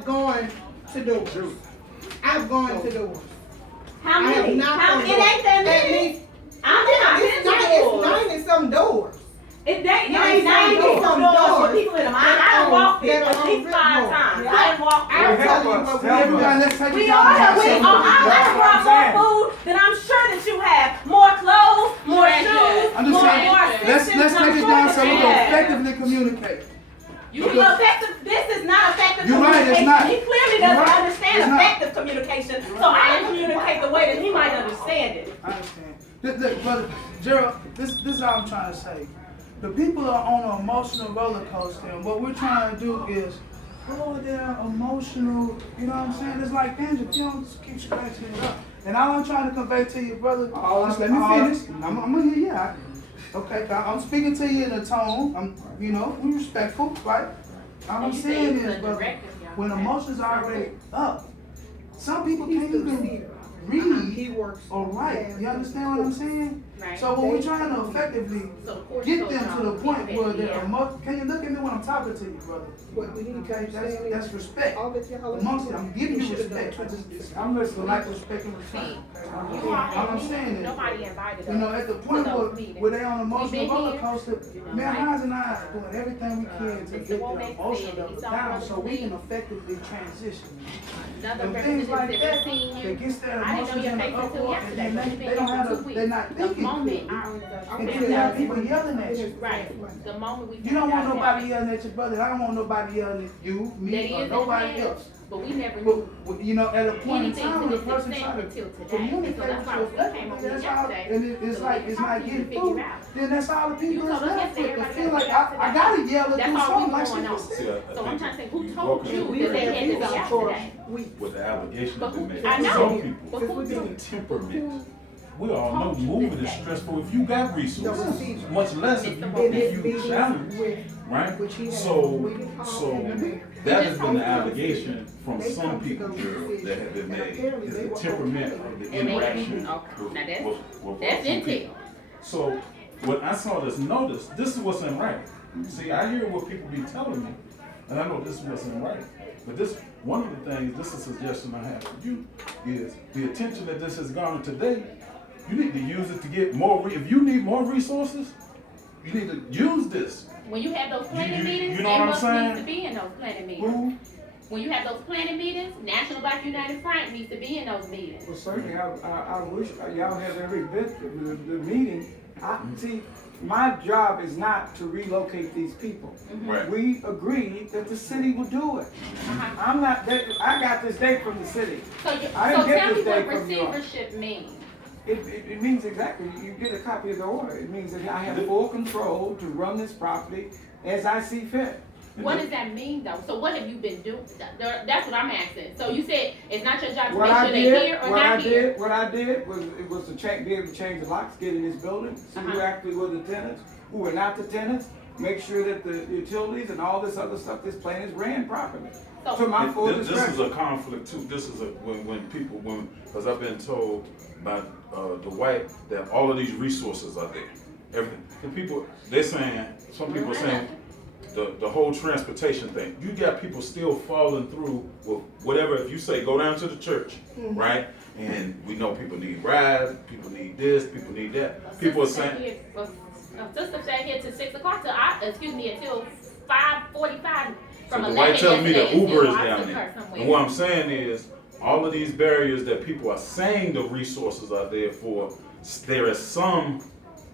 have gone to doors. I've gone to doors. How many? It ain't that many. It's 90 some doors. It ain't 90 some doors with people in them. I done walked it at least 5 times. I done walked it. I'm telling you what we I done brought more food than I'm sure that you have. More clothes, more shoes, I'm just saying, let's take it down so we can effectively communicate. This is not effective You're right, communication. it's not. He clearly doesn't understand effective communication, so I didn't communicate the way that he might understand it. I understand. Look, brother, Gerald, this is all I'm trying to say. The people are on an emotional roller coaster, and what we're trying to do is hold their emotional, you know what I'm saying? It's like Angela, you don't just keep scratching it up. And all I'm trying to convey to you, brother, just let me finish. I'm gonna hear you out. Okay, I'm speaking to you in a tone, we're respectful, right? All I'm saying is, brother, when emotions are already up, some people can't even read or write. You understand what I'm saying? Right. So when we're trying to effectively get them to the point where they're can you look at me when I'm talking to you, brother? Okay, that's respect. Amongst it, I'm giving you respect. I'm listening like respect and respect. All I'm saying is, at the point where they're on emotional roller coaster, man, Hans and I are doing everything we can to get their emotional level down so we can effectively transition. And things like that, that gets their emotions in the uproar, and then they don't have they're not thinking. And then you have people yelling at you. Right. The moment we You don't want nobody yelling at your brother. I don't want nobody yelling at you, me, or nobody else. But we never knew. But, at a point in time, when the person tries to communicate with you effectively, that's all, and it's not getting through, then that's all the people is left with. They feel like, I gotta yell and do something like she just said. So I'm trying to say, who told you that they had to be yesterday? With the allegation that they made. I know. Some people, the temperament. We all know moving is stressful if you got resources, much less if you challenge, right? So that has been the allegation from some people that have been made, is the temperament of the interaction with That's intel. So when I saw this notice, this is what's in right. See, I hear what people be telling me, and I know this is what's in right. But one of the things, this is a suggestion I have for you, is the attention that this has garnered today. You need to use it to get more. If you need more resources, you need to use this. When you have those planning meetings, you know what I'm saying? needs to be in those planning meetings. When you have those planning meetings, National Black United Front needs to be in those meetings. Well, certainly, I wish y'all have every bit of the meeting. See, my job is not to relocate these people. Right. We agreed that the city will do it. I'm not. I got this date from the city. So tell me what receivership means. It means exactly, you get a copy of the order. It means that I have full control to run this property as I see fit. What does that mean though? So what have you been doing? That's what I'm asking. So you said it's not your job to make sure they're here or not here? What I did was to be able to change the locks, get in this building, see who actually were the tenants, who were not the tenants, make sure that the utilities and all this other stuff, this plan is ran properly. So to my full discretion. This is a conflict too. This is when people, because I've been told by Dwight that all of these resources are there. Everything. And people, some people are saying the whole transportation thing. You got people still falling through with whatever. If you say go down to the church, right? And we know people need rides, people need this, people need that. People are saying. Sister sat here till 6 o'clock until 5:45. So the Dwight telling me the Uber is down there. And what I'm saying is, all of these barriers that people are saying the resources are there for, there is some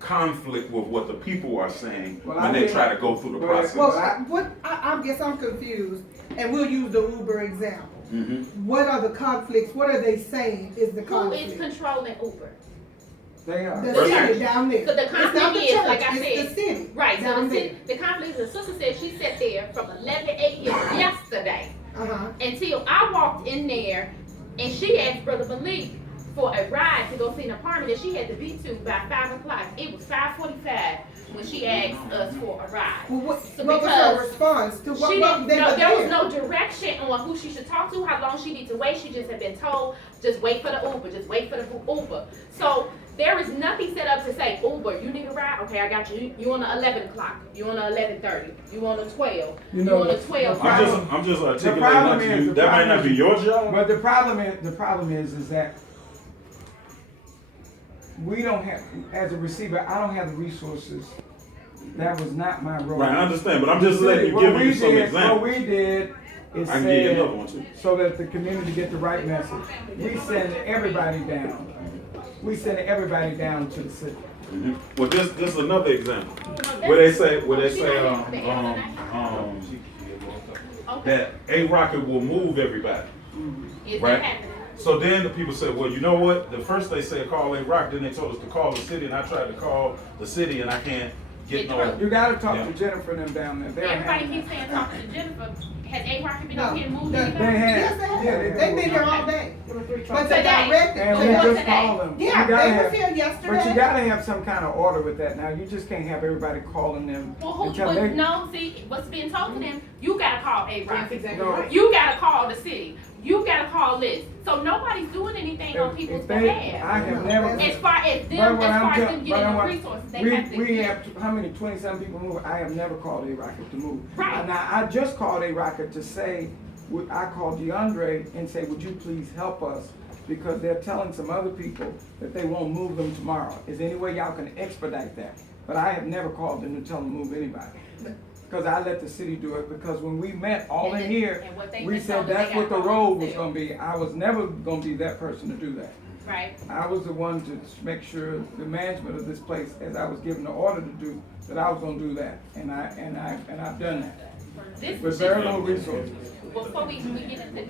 conflict with what the people are saying when they try to go through the process. Well, I guess I'm confused, and we'll use the Uber example. What are the conflicts? What are they saying is the conflict? Who is controlling Uber? They are. The city down there. So the conflict is, like I said, it's the city. Right. So the conflict is, the sister said she sat there from 11 a.m. yesterday until I walked in there, and she asked Brother Malik for a ride to go see an apartment that she had to be to by 5 o'clock. It was 5:45 when she asked us for a ride. Well, what was her response to what there was no direction on who she should talk to, how long she needs to wait. She just had been told, just wait for the Uber, just wait for the Uber. So There is nothing set up to say, Uber, you need a ride? Okay, I got you. You on the 11 o'clock. You on the 11:30. You on the 12. You on the 12. I'm just articulating that to you. That might not be your job. But the problem is that we don't have, as a receiver, I don't have the resources. That was not my role. Right, I understand, but I'm just letting you give you some examples. What we did is I can give you another one too. so that the community get the right message. We send everybody down. We send everybody down to the city. Mm-hmm. Well, this is another example where they say that A Rocket will move everybody, right? So then the people said, well, you know what? The first they said call A Rocket, then they told us to call the city, and I tried to call the city, and I can't get no. You got to talk to Jennifer and them down there. Everybody keeps saying talk to Jennifer. Has A Rocket been up here moving? They have. Yes, they've been here all day. But they Today. directed. And we just called them. Yeah, they was here yesterday. But you gotta have some kind of order with that now. You just can't have everybody calling them. Well, no, see, what's being told to them, you gotta call A Rocket. Exactly right. You gotta call the city. You gotta call this. So nobody's doing anything on people's behalf. I have never. As far as them getting the resources, they have to. We have, how many, 27 people move? I have never called A Rocket to move. Right. Now, I just called A Rocket to say, I called DeAndre and say, would you please help us? Because they're telling some other people that they won't move them tomorrow. Is there any way y'all can expedite that? But I have never called them to tell them to move anybody. Because I let the city do it, because when we met all in here, we said that's what the road was gonna be. I was never gonna be that person to do that. Right. I was the one to make sure the management of this place, as I was given the order to do, that I was gonna do that. And I've done that. With very little resources. Before we get into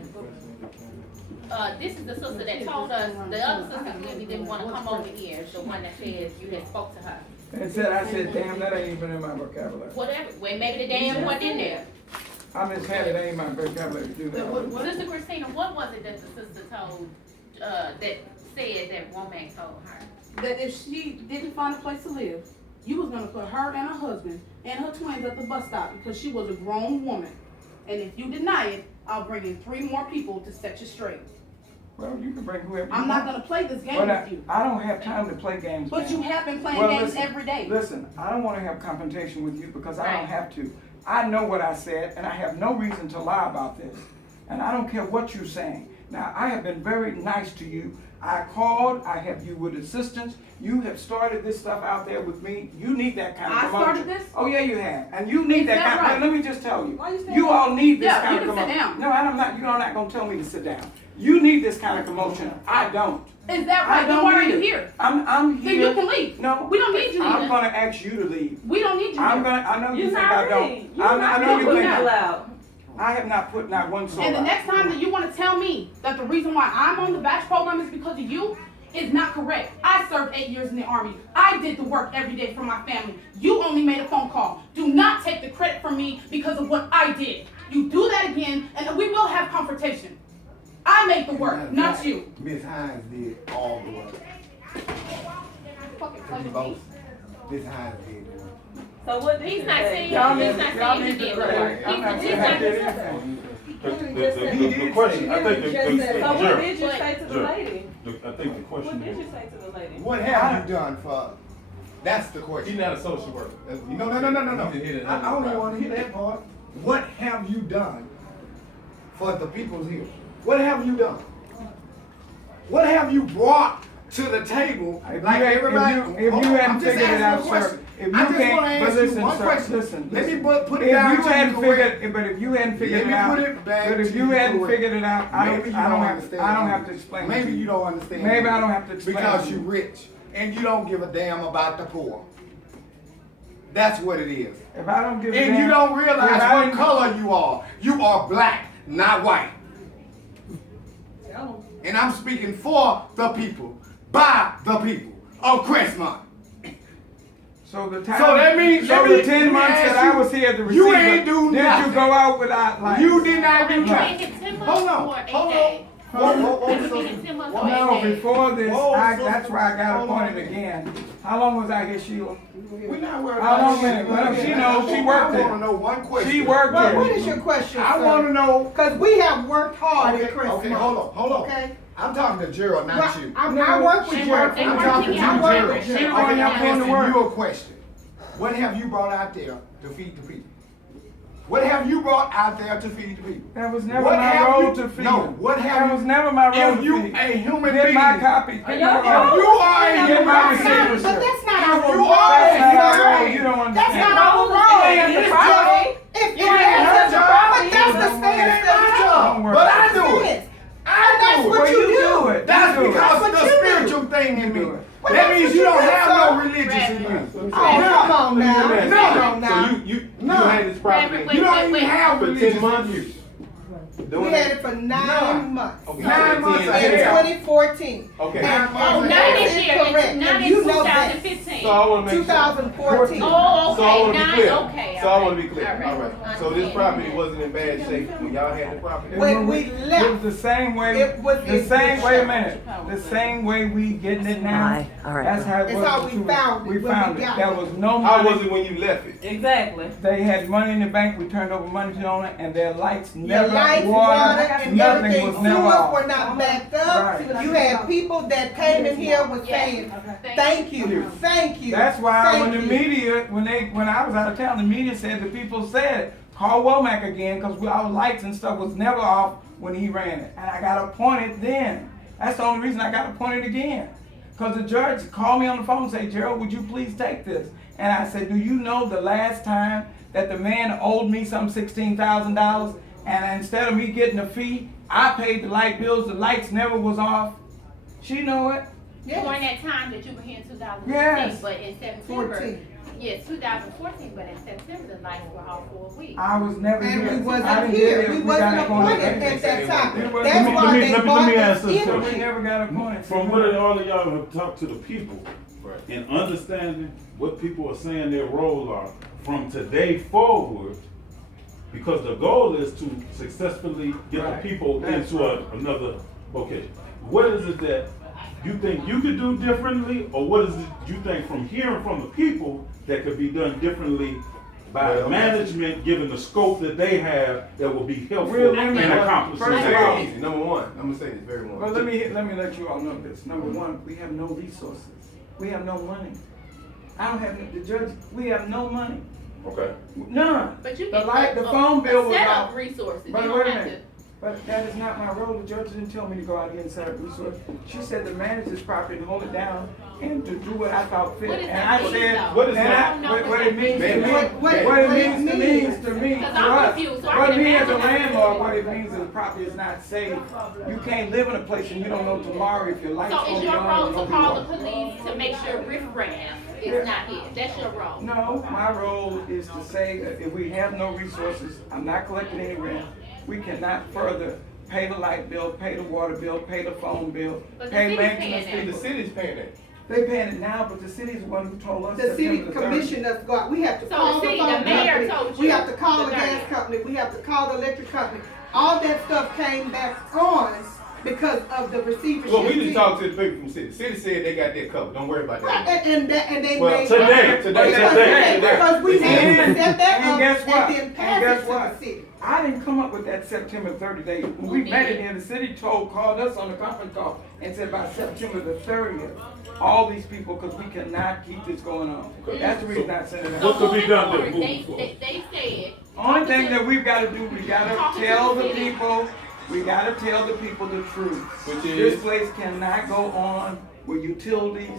this is the sister that told us, the other sister clearly didn't want to come over here, the one that said you had spoke to her. And I said, damn, that ain't even in my vocabulary. Whatever, well, maybe the damn wasn't in there. I just had it ain't in my vocabulary to do that. Sister Christina, what was it that the sister told, that said that Womack told her? That if she didn't find a place to live, you was gonna put her and her husband and her twins at the bus stop because she was a grown woman. And if you deny it, I'll bring in 3 more people to set you straight. Well, you can bring whoever you I'm want. not gonna play this game with you. I don't have time to play games. But you have been playing games every day. Listen, I don't want to have confrontation with you because I don't have to. I know what I said, and I have no reason to lie about this. And I don't care what you're saying. Now, I have been very nice to you. I called, I have you with assistance. You have started this stuff out there with me. You need that kind of promotion. I started this? Oh, yeah, you have. And you need that kind of, right? let me just tell you. Why you You all need this kind of you can promotion. sit down. No, I'm not. You're not going to tell me to sit down. You need this kind of commotion. I don't. Is that right? Then why are you here? I'm here. Then you can leave. No. We don't need you I'm here. going to ask you to leave. We don't need you I know you think I don't. I know you think I have not put not one soul And the out. next time that you want to tell me that the reason why I'm on the batch program is because of you, is not correct. I served 8 years in the Army. I did the work every day for my family. You only made a phone call. Do not take the credit from me because of what I did. You do that again, and we will have confrontation. I made the work, not you. Miss Hines did all the work. Fucking Both. Miss Hines did the work. So what he's not saying, Y'all he's need- not y'all saying he need did to the work. I'm not He's saying not I did anything. The question, I think So what Gerald, did you say to the lady? I think the What question did you is, say to the lady? What have you done for? That's the question. He's not a social worker. No. I only want to hear that part. What have you done for the people's here? What have you done? What have you brought to the table? Like everybody. If you hadn't figured it out, sir. If you I just want to can't, but ask you listen, one sir, question. listen. Let me put If it down. you hadn't figured, but if you hadn't figured it out, but if you hadn't figured it out, I don't have to explain it to Maybe you. you don't understand. Maybe I don't have to explain because it to you're you. rich and you don't give a damn about the poor. That's what it is. If I don't give a And damn, you don't realize if I what didn't- color you are. You are black, not white. And I'm speaking for the people, by the people of Crestmont. So the time, So that means- so let the me 10 months ask that I you, was here as the you receiver, ain't do did nothing. you go out without like? You did not do Have you nothing. been here 10 months Hold on, or 8 hold days? on. Have you been here 10 months or 8 No, days? before this, Whoa, that's why I got hold on. appointed again. How long was I here, Sheila? We're not worried How long about minute? Well, she knows, she worked I it. want to know one question. She worked Well, it. what is your question, I want to know. Because we have worked hard at Okay, Crestmont. hold on. Okay? I'm talking to Gerald, not you. I work with Gerald. I'm talking to you, I work Gerald. with Okay, Gerald. I'm asking you a question. What have you brought out there to feed the people? What have you brought out there to feed the people? That was never What my have role you- to feed. No, what have That you- was never my role If to you feed. a human Get being, my copy. Get if my you role. are a Get human my being, receivership. But that's not If our you role. are That's not our sir. role. You don't That's understand. not our role. It is If It you ain't have her to, job. but that's the It stance ain't that my you job. Don't worry. But I do it. that's do what Well, you you do. do it. That's You do it. because That's what the you do. spiritual thing in me. do it. Well, That that's means what you you don't do, have sir. no religious in you. Oh, come on now. Let me Come ask on you. now. So you No. had this property Wait, You don't wait. even have for religious 10 in months? you. We had it for 9 months. Okay. 9 months In ahead. In 2014. Okay. And Oh, not that this is year, correct. it's not And in you know that. 2015. So I want to make sure. 2014. Oh, So I okay, want to be not, clear. okay. So I want to be clear. All All right. So this property wasn't in bad shape when y'all had the property? When we It was left, the same way. it was The same. Wait a way. minute. The same way we getting it now. All right. That's how it It's was. how we found it We when found we it. got There it. was no How money. was it when you left it? Exactly. They had money in the bank. We turned over money to the owner, and their lights Your never, lights, water, water, and nothing everything. was never Sewers off. were not backed up. Right. You had people that came in here was saying, thank you, thank you. That's why thank when the you." media, when I was out of town, the media said the people said, call Womack again, because our lights and stuff was never off when he ran it. And I got appointed then. That's the only reason I got appointed again. Because the judge called me on the phone and said, Gerald, would you please take this? And I said, do you know the last time that the man owed me some $16,000? And instead of me getting a fee, I paid the light bills, the lights never was off. She know it. During that time that you were here in 2015, Yes. but in September, yes, 2014, but in September, the lights were off for a week. I was never here. And we I wasn't didn't here. get it. We got wasn't appointed. appointed at that time. We wasn't- That's why they let bought me ask the this We question. never got appointed. From what all of y'all have talked to the people and understanding what people are saying their roles are from today forward, because the goal is to successfully get Right. the people That's into right. another vocation. What is it that you think you could do differently, or what is it you think from hearing from the people that could be done differently by Well, management, given the scope that they have, that will be helpful Really, in accomplishing first of their all- goals? Easy. Number one, I'm gonna say this very one. Well, let me let you all know this. Number one, we have no resources. We have no money. I don't have the judge. We have no money. Okay. None. But you The can light, the phone bill was set off. up resources. But You wait don't a have minute. But that is not my role. The judge didn't tell me to go out here and set up resources. She said to manage this property and hold it down and to do what I thought fit. What is And that I mean, said, though? What is and that? what it means to me, What what it it means to me, Because to I'm us, confused, so I what can me as a imagine how landlord, it what is. it means is the property is not safe. You can't live in a place and you don't know tomorrow if your lights So gonna it's be your on role or to gonna be call the off. police to make sure riffraff is not here. That's your role. No, my role is to say that if we have no resources, I'm not collecting any rent, we cannot further pay the light bill, pay the water bill, pay the phone bill, But the pay city's maintenance paying fee. The city's paying that. They paying it now, but the city's the one who told us. The city September the 30th. commissioned us to go out. We have to So call the the city, phone the mayor company. told We you have to call the the gas 30th. company. We have to call the electric company. All that stuff came back on because of the receivership. Well, we just fee. talked to the people from the city. The city said they got that covered. Don't worry about Right, that. and they Well, made today, because we had to set that And up guess what? and then And pass it guess to what? the city. I didn't come up with that September 30th date. When we Who met did? in here, the city called us on the conference call and said by September the 30th, all these people, because we cannot keep this going on. That's the reason I sent it So out. What could be done moving to forward, move they said. Only thing that we've got to do, we got Talk to to tell the the city. people, we got to tell the people the truth. Which This is? place cannot go on with utilities,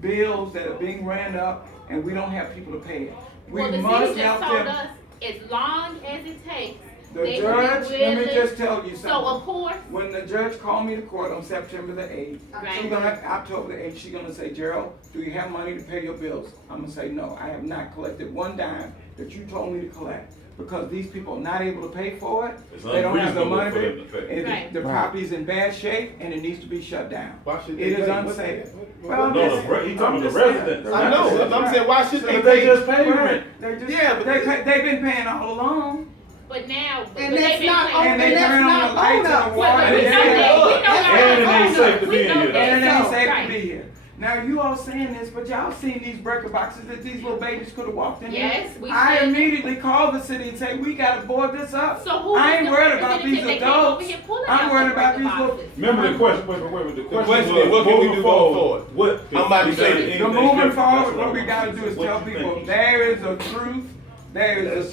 bills that are being ran up, and we don't have people to pay it. We Well, the must city just help told them. us as long as it takes. The they judge, will let be me willing. just tell you So something. of course, When the judge called me to court on September the 8th, Right. October the 8th, she's gonna say, Gerald, do you have money to pay your bills? I'm gonna say, no, I have not collected one dime that you told me to collect. Because these people are not able to pay for it, It's they don't have the unreasonable money, for them to pay. and Right. the property's in bad shape, and it needs to be shut down. Why should It they is pay? unsafe. What- Well, I'm No, just- he talking I'm about the just saying. residents. I know. I'm saying, why should they But they pay? just pay Right. rent. They just, Yeah, but they've been paying all along. but now, but And they've that's been not paying- And they and that's turn on not the lights on and us. the water. But we know and that, we know And it ain't that. safe to We be in know here. that. And it ain't So, safe right. to be here. Now you all saying this, but y'all seen these breaker boxes that these little babies could have walked in Yes, here? we I seen it. immediately called the city and said, we gotta board this up. So who I is ain't the worried about these representative that came over adults. here pulling I'm out worried the about breaker these little. boxes? Remember the question, wait, the question is, what can we do moving going forward? What? I'm about to say, anything The moving different, forward, that's what I we want gotta to do say. is What tell you people, think? there is a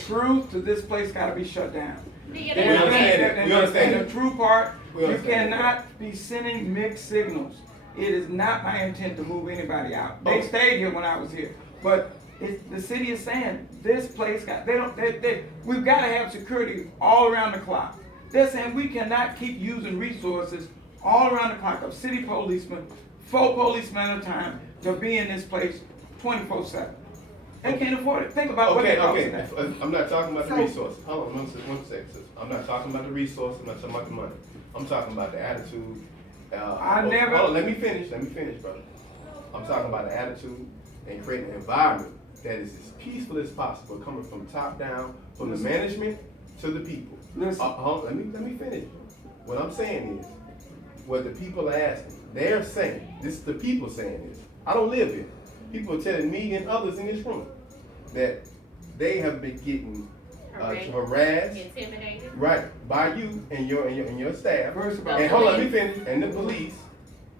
truth to this place gotta be shut down. Yeah, We understand it. We understand And it. the true part, We you understand it. cannot be sending mixed signals. It is not my intent to move anybody out. They stayed here when I was here, but the city is saying this place we've got to have security all around the clock. They're saying we cannot keep using resources all around the clock of city policemen, 4 policemen at a time to be in this place 24/7. They can't afford it. Think about what they cost today. I'm not talking about the resources. Hold on, one second, sis. I'm not talking about the resources, I'm not talking about the money. I'm talking about the attitude. Hold on, let me finish, brother. I'm talking about the attitude and creating an environment that is as peaceful as possible, coming from top down, from the management to the people. Listen. Let me finish. What I'm saying is, what the people are asking, they're saying, this is the people saying this. I don't live here. People are telling me and others in this room that they have been getting harassed, intimidated, right, by you and your staff. First of all, And hold on, let me finish. And the police,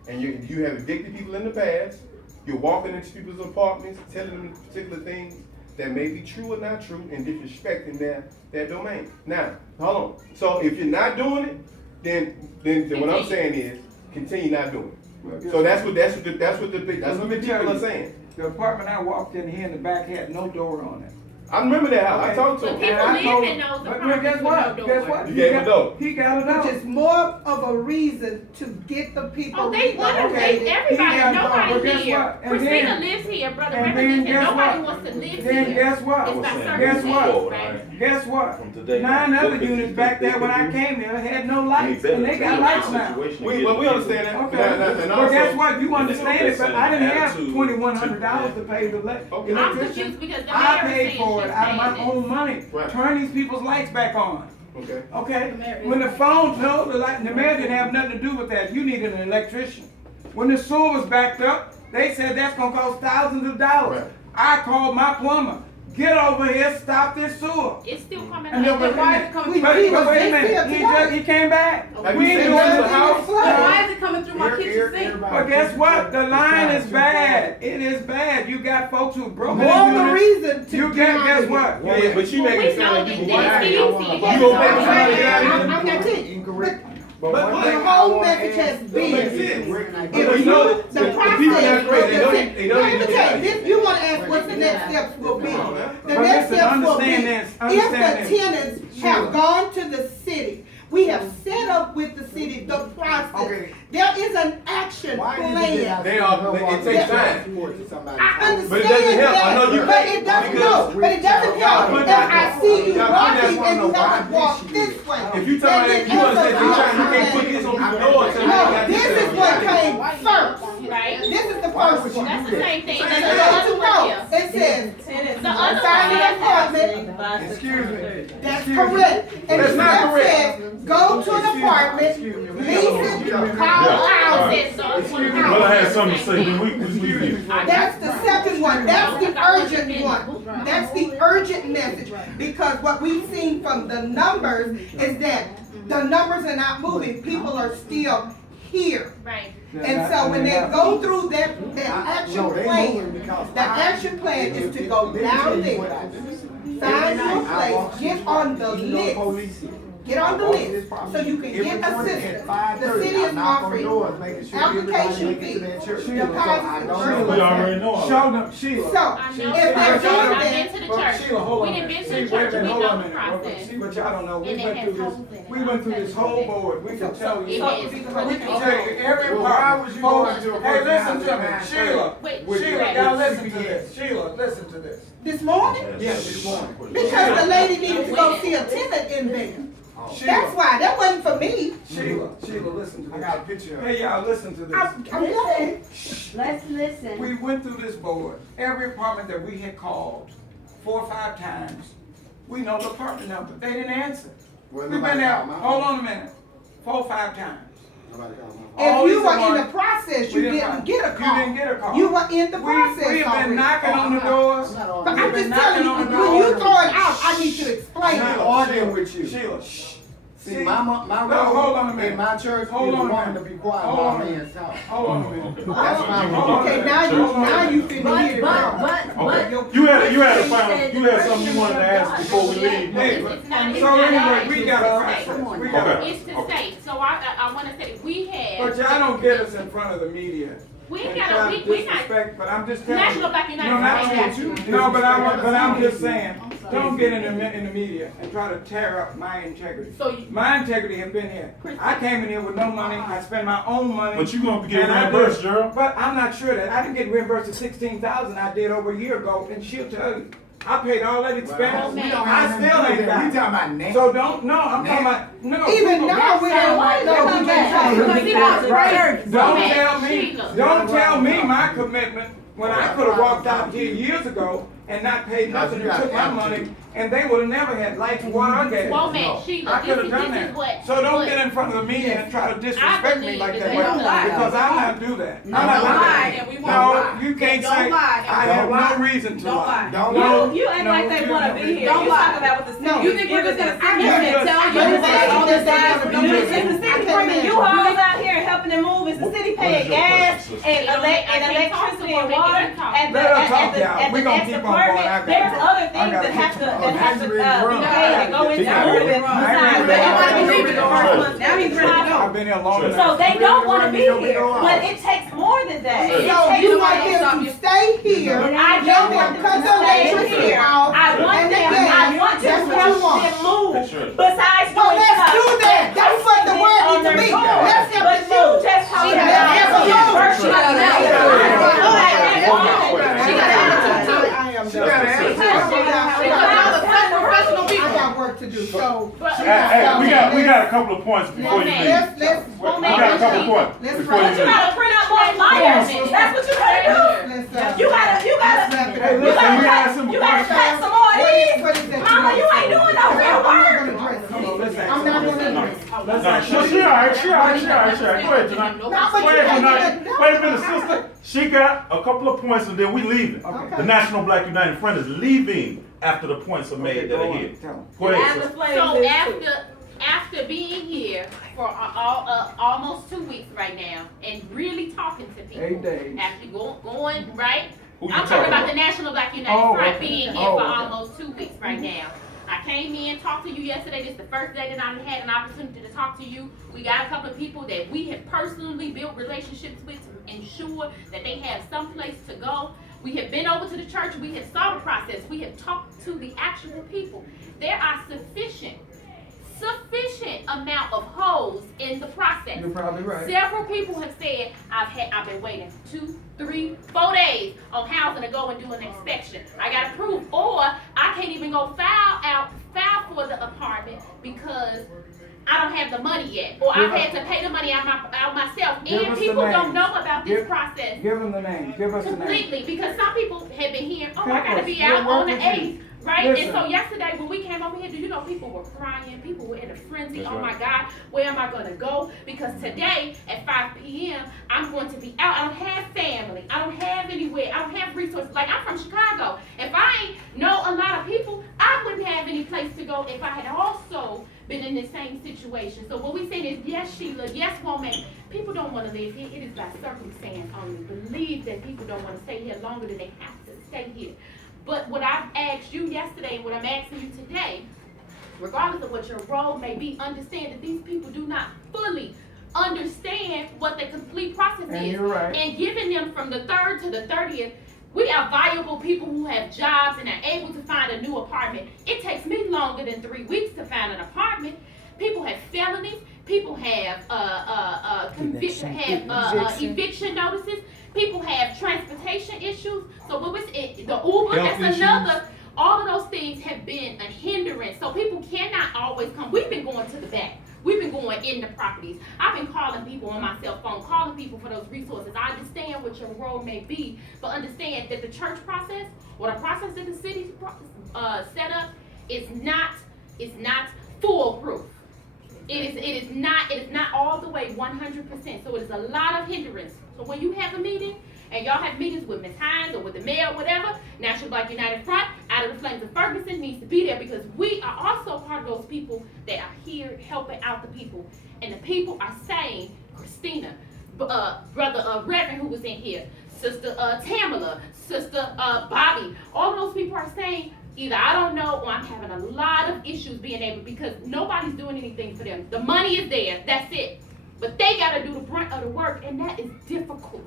and you have evicted people in the past. You're walking into people's apartments, telling them particular things that may be true or not true, and disrespecting their domain. Now, hold on. So if you're not doing it, then what I'm saying is continue not doing it. So that's what the people are saying. The apartment I walked in here in the back had no door on it. I remember that. I talked to But him. people And I live told in him, those but apartments guess with what? no Guess door. what? You gave him a door. He got it out. Which is more of a reason to get the people. Oh, they want to Okay. live. Everybody, He got nobody but guess here. what? And Christina then- lives here, brother and Reverend then lives here. guess Nobody what? wants to live Then here. guess what? It's by Guess circumstances, what? right? Guess what? From today, 9 what other could units you back think there they when I could do? came here had no lights, and they got lights now. We understand that. Okay, And but also- guess what? You understand it, but I didn't have Attitude $2,100 to pay the Okay. I'm electrician. confused because the I mayor is paid saying for it she's out of my saying own money. Right. Turn these people's lights back on. Okay. Okay? When the phone, no, the mayor didn't have nothing to do with that. You needed an electrician. When the sewer was backed up, they said that's gonna cost thousands of dollars. Right. I called my plumber. Get over here, stop this sewer. It's still coming And up. then why is it coming But through? wait a He minute, was he came back. Have We you ain't seen doing the the house? house. Why is it coming through my kitchen sink? But guess what? The line is bad. It is bad. You got folks who broke More of a units. reason to You get get, out guess of what? Yeah, but you We make it know sound that like you they want easy. You gonna make it sound like I'm gonna tell you. But But one the thing whole I wanna message add- has been, Makes sense. if You you, know, the the people process, not great. They don't need to let me do tell you, that. this, you wanna ask what the next steps will be. Come on, man. The But next listen, steps will be, understand this, if understand the this. tenants Sheila. have gone to the city, we have set up with the city the process. Okay. There is an action Why plan. did you get out? They are- it takes time. I understand But it doesn't help. I know that, you but can't, it doesn't, because- no, but it doesn't help Y'all if put that- I see you y'all put walking that- and you why don't walk this this shit. way. If you talking about, you understand, you can't put this on people's doors. No, this is what came first. Right? This is the first one. That's the same thing. And That's so the other you one know, here. it says, The other sign one the here. apartment, Excuse me. that's Excuse me. correct. And That's the not step correct. says, go to an apartment, Excuse me. lease it, call The out. other says the other one. Well, I had something to say, then we That's the second one, that's the urgent one. That's the urgent message, because what we've seen from the numbers is that the numbers are not moving, people are still here. Right. And so when they go through that action plan, the action plan is to go down there, find your place, get on the list. Get on the list so you can get assistance. The city is offering application fee, deposit We early. already know all Show that. them, Sheila. So, I know. if they're I've doing been that, to the But church. Sheila, hold We on a done minute. been to See, the wait a church. We minute, hold on a know the minute. process. See what y'all don't know. And it has holes in it. We went through this whole board. We can tell you. It something. is. We can tell you every Well, why part. was you Folks, going to a hey, listen person to me. house Sheila. Wait, Sheila, Shrek. y'all listen to this. Sheila, listen to this. this morning, Yes, this morning. because the lady needed to go see a tenant in there. That's Sheila, why, that wasn't for me. Sheila, listen to I this. got a picture of it. Hey, y'all, listen to this. I'm looking. Let's listen. We went through this board. Every apartment that we had called 4 or 5 times, we know the apartment number. They didn't answer. Well, We've been nobody there, called my hold home. on a minute, 4 or 5 times. If you were in the process, you didn't get a call. You didn't get a call. You were in the process. We have been knocking on the doors. But I'm just telling you, when you throw it out, I need you to explain I'm it. not arguing with you. Sheila. See, my hold on a minute. in my church Hold is on a wanting to minute. be quiet Hold while on. man's talking. Hold on a minute. That's my Okay, now you finna hit it wrong. Okay. You had a final, you had something you wanted to ask before we leave? Hey, It's not- so anyway, it's we not- got a process. We got Okay. It's to say, so I want to say, we have. But y'all don't get us in front of the media. We ain't and got try a, to we not. disrespect, but I'm just telling you. National Black United No, not Front you. got No, but I'm just saying, don't get in the media and try to tear up my integrity. My integrity has been here. I came in here with no money. I spent my own money. But you gonna get and I reimbursed, did- Gerald? But I'm not sure that I didn't get reimbursed the $16,000 I did over a year ago, and she'll tell you. I paid all that expense. We don't I have still ain't We got. talking about Natl. So don't. No, I'm talking about no. Even now, we don't know we can Don't tell me my commitment when I could have walked out here years ago and not paid nothing and took my money, and they would have never had lights, water, or gas. Womack, Sheila, I could have done this is that. what. So don't what- get in front of the media and try to disrespect me like that, They don't lie. because I'm not do that. I'm not Don't do lie, that. and we won't No, lie. you can't Don't say lie, and I we have won't lie. no reason to Don't lie. lie. Don't No, You act no, like they you wanna don't. be here. Don't You lie. talk about what the city No. You is think we're just giving gonna us. sit here and tell you all the sides for no Is reason? the city bringing you all out here and helping them move? Is the city paying gas and electricity and water at the Let her talk, y'all. at We the gonna next keep on going. I apartment? got There's it. other I things got that it. have to be I paid to go into got it. moving besides ready. the Everybody believe in the first month. Now he's ready to go. I've been here long enough. So they don't want to be Don't be here, going but out. it takes more than that. It So takes you more want than them to stay here, I let don't them want them cut to the stay electricity here. off, I want and them, then I want to that's what you help want. them move. Sure. Besides So let's do that. That's what the word on needs to their be. door. Let's help But them you move. just talking Let's about help them move. She got an attitude. She got an attitude. I am She got an attitude. I got work to do, so. Hey, we got a couple of points before you leave. Let's, We got a couple of points let's before you wrap But you leave. gotta print out more flyers. That's what you gotta do. let's, You gotta let's wrap it up. you gotta cut some more of these. What is that? Mama, you ain't doing no real I'm not work. gonna dress it. Let's ask I'm not them. gonna dress it. No, she all right. Go ahead, tonight. No, but Go you ahead, can't tonight. do that. Wait a minute, sister. She got a couple of points and then we leaving. Okay. The National Black United Front is leaving after the points are made that are here. Go ahead, sister. So after being here for almost 2 weeks right now and really talking to people, 8 days. after going right, Who you I'm talking talking about about? the National Black United Oh, Front okay. being here Oh, for okay. almost 2 weeks right now. I came in, talked to you yesterday. This is the first day that I had an opportunity to talk to you. We got a couple of people that we have personally built relationships with to ensure that they have some place to go. We have been over to the church. We have saw the process. We have talked to the actual people. There are sufficient amount of holes in the process. You're probably right. Several people have said, I've been waiting 2, 3, 4 days on housing to go and do an inspection. I got approved, or I can't even go file for the apartment because I don't have the money yet, or I've had to pay the money out myself. Give And us the people don't names. know about this process Give them the name. Give us the name. completely because some people have been hearing, oh, I Help gotta us. be We'll out work on the with you. 8th. Right? Listen. And so yesterday when we came over here, do you know people were crying, people were in a frenzy, That's oh right. my God, where am I gonna go? Because today at 5 p.m. I'm going to be out. I don't have family. I don't have anywhere. I don't have resources. Like I'm from Chicago. If I ain't know a lot of people, I wouldn't have any place to go if I had also been in the same situation. So what we saying is yes, Sheila, yes, Womack. People don't want to live here. It is by circumstance only. Believe that people don't want to stay here longer than they have to stay here. But what I've asked you yesterday and what I'm asking you today, regardless of what your role may be, understand that these people do not fully understand what the complete process And is. you're right. And giving them from the 3rd to the 30th, we are viable people who have jobs and are able to find a new apartment. It takes me longer than 3 weeks to find an apartment. People have felonies. People have eviction notices. People have transportation issues. So what was it? The Uber, Health that's issues. another. All of those things have been a hindrance. So people cannot always come. We've been going to the back. We've been going in the properties. I've been calling people on my cell phone, calling people for those resources. I understand what your role may be, but understand that the church process or the process that the city set up is not foolproof. It is not all the way 100%. So it is a lot of hindrance. So when you have a meeting, and y'all have meetings with Ms. Hines or with the mayor or whatever, National Black United Front, Out of the Flames of Ferguson needs to be there, because we are also part of those people that are here helping out the people. And the people are saying, Christina, Brother Reverend who was in here, Sister Tamala, Sister Bobby, all those people are saying, either I don't know or I'm having a lot of issues being able, because nobody's doing anything for them. The money is there, that's it. But they gotta do the brunt of the work, and that is difficult.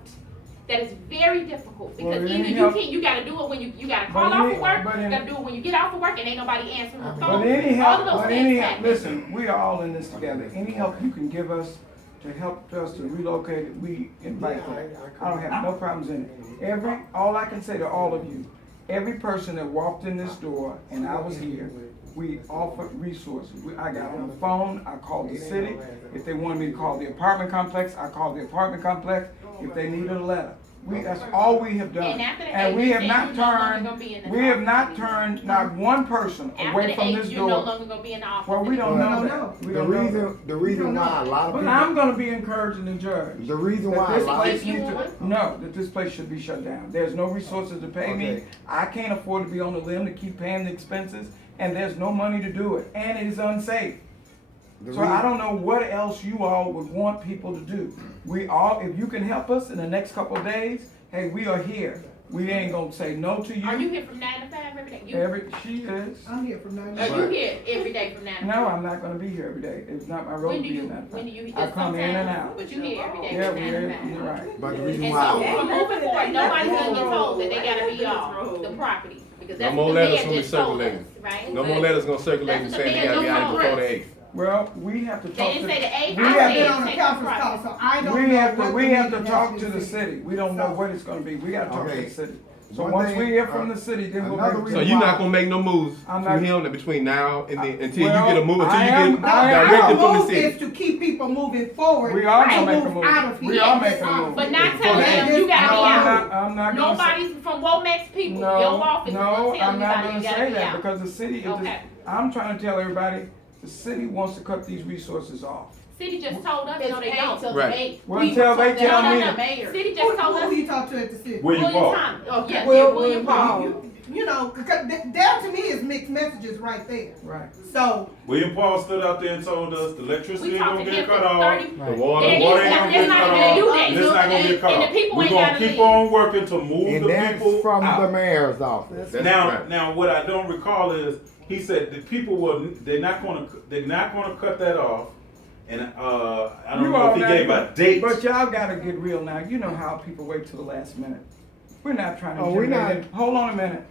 That is very difficult, because either you gotta do it when you gotta call off of work, you gotta do it when you get off of work and ain't nobody answering the phone. All of those things happen. Listen, we are all in this together. Any help you can give us to help us to relocate it, we invite them. I don't have no problems in it. All I can say to all of you, every person that walked in this door and I was here, we offered resources. I got on the phone, I called the city. If they wanted me to call the apartment complex, I called the apartment complex. If they needed a letter. That's all we have done. And we have not turned not one person away from this door. No longer gonna be in the office. Well, we don't know that. The reason why a lot of people. But I'm gonna be encouraging the judge. The reason why a lot of people. That this place should be shut down. There's no resources to pay me. I can't afford to be on the limb to keep paying the expenses, and there's no money to do it, and it is unsafe. So I don't know what else you all would want people to do. If you can help us in the next couple of days, hey, we are here. We ain't gonna say no to you. Are you here from 9 to 5 every day? She is. I'm here from 9 to 5. Are you here every day from 9 to 5? No, I'm not gonna be here every day. It's not my role to be in that. When do you? I come in and out. But you here every day Yeah, from 9 to 5. you're right. But the reason And why. so from moving forward, nobody's gonna get told that they gotta be off the property. Because that's No more what the letters mayor gonna be just told us, circulating. right? No more letters gonna circulate That's saying what they the gotta be mayor out told before the us. 8th. Well, we have to They talk didn't say the 8th. I've been on a conference call, so I don't know. We have to talk to the city. We don't know what it's gonna be. We gotta talk to the city. So once we hear from the city, then we'll make. So you're not gonna make no moves from him between now and then until you get a move, until you get directed from the city. Is to keep people moving forward. We are gonna make a move move. out of here. We are making a move. But not telling them you gotta be out. I'm not gonna Nobody's from Womack's people. Your office is gonna tell I'm not anybody gonna you gotta say be that out. because the city is just, I'm trying to tell everybody, the city wants to cut these resources off. City just told us no, they don't. Right. Well, until they tell me No. City just told us. Who you talk to at the city? William Paul. Thomas. Oh, yeah, William Paul. You know, that to me is mixed messages right there. Right. So William Paul stood out there and told us the electricity ain't gonna get cut off. The water ain't gonna get cut off. It's not gonna get cut And the off. people We're ain't gonna gotta keep leave. on working to move And the that's people from out. the mayor's office. Now, what I don't recall is he said the people they're not gonna cut that off. And I don't know if he gave a date. But y'all gotta get real now. You know how people wait till the last minute. We're not trying to we're intimidate not. them. Hold on a minute.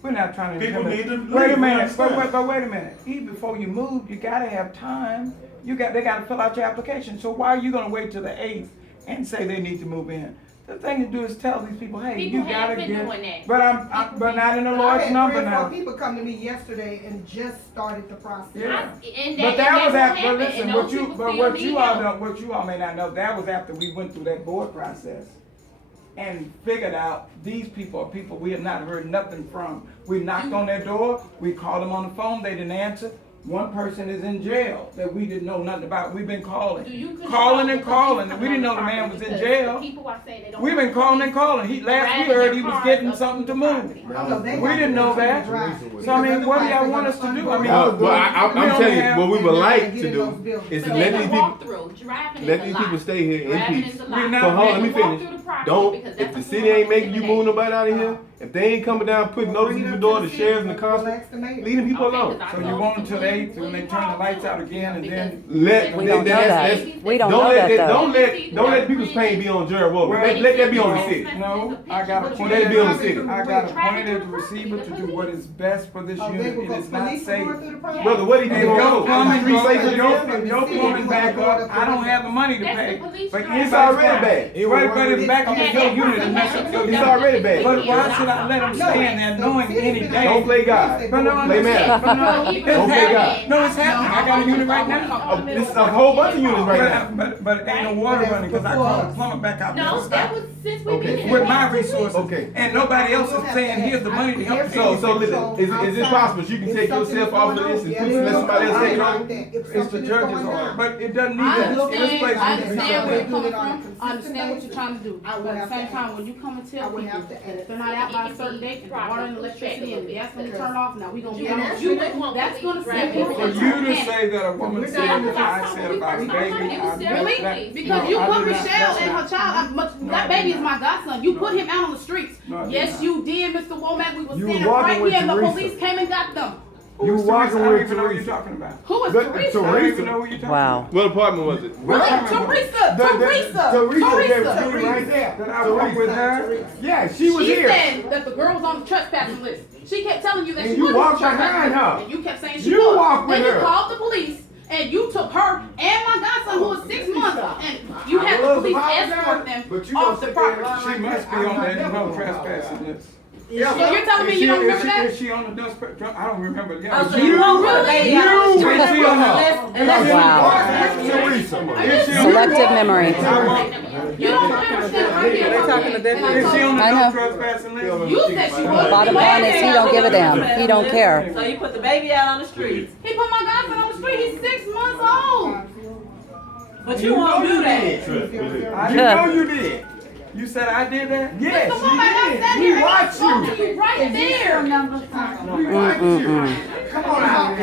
We're not trying to People intimidate. need to Wait a leave, minute. we understand. But wait a minute. Even before you move, you gotta have time. They gotta fill out your application. So why are you gonna wait till the 8th and say they need to move in? The thing to do is tell these people, hey, People you gotta have been get. doing that. But not in a I large had number 3 or 4 now. people come to me yesterday and just started the process. Yeah. And But that was after. But and listen, those people still what need you all help. don't, what you all may not know, that was after we went through that board process and figured out these people are people we have not heard nothing from. We knocked on their door, we called them on the phone, they didn't answer. One person is in jail that we didn't know nothing about. We've been calling. Calling and calling. We didn't know the man was in jail. We've been calling and calling. Last we heard he was getting something to move. We didn't know that. So I mean, what do y'all want us to do? I mean, I'm telling you, what we would like to do is to let these people stay here in peace. So hold on, let me finish. If the city ain't making you move nobody out of here, if they ain't coming down putting notices in the door, the sheriff and the constable, leave them people alone. So you want until the 8th when they turn the lights out again and then We don't know that. We don't know that though. Don't let people's pain be on Gerald Womack. Let that be on the city. No, I got Let it be on the city. I got appointed as the receiver to do what is best for this unit. It is not safe. Brother, what do you And think? your plumbing, Street safe? your plumbing back up, I don't have the money to pay. But It's already bad. But it's back in your unit and mess up your It's unit. already bad. But why should not let them stand there knowing any day. Don't play God. But no, Play man. but no, it's Don't play God. happening. No, it's happening. I got a unit right now. This is a whole bunch of units right now. But ain't no water running because I called the plumber back out there to No, stop that was since we been in. with my resources. Okay. And nobody else is saying here's the money to help. So listen, is it possible you can take yourself off of this and let somebody else take it on? It's the judge's order, but it doesn't need I that. This place understand needs to be where you're somewhere. coming from. I understand what you're trying to do. But at the same time, when you come and tell people that if they're not out by a certain date, and the water and electricity and the gas gonna turn off, now we gonna be on You wouldn't want that's gonna police send people For into you to panic. say that a woman said what I said about a baby, Really? Because you put Michelle and her child, that baby is my godson. You put him out on the streets. Yes, you did, Mr. Womack. We were You standing walking right with here and the Teresa. police came and got them. You walking I don't with even know who you're Teresa. talking about. Who is But Teresa? I don't even know who you're talking Wow. about. What apartment was it? Really? Teresa! Teresa, right there. That I work with her. Yeah, she was She here. said that the girl was on the trespassing list. She kept telling you that And she you wasn't walked on the trespassing behind her. list. And you kept saying she You was. walked with Then her. you called the police and you took her and my godson who was 6 months and you had the Well, police apologize, escort them but you off gonna the sit there property. She must be on that no trespassing list. So you're telling me you don't remember that? Is she on the dust? I don't remember. Yeah, Oh, so you won't put a baby out on the street Is she on her? Wow. Teresa. Selective memory. You don't understand what I'm here. They're talking to that. Is she on the I no know. trespassing list? You said she was. Bottom line is he don't give a damn. He don't care. So you put the baby out on the streets. He put my godson on the street. He's 6 months old. But you won't do that. You know you did. You said I did that? Yes, The woman I sat we here and I watched spoke you. to you right there. We watched you. Come on out.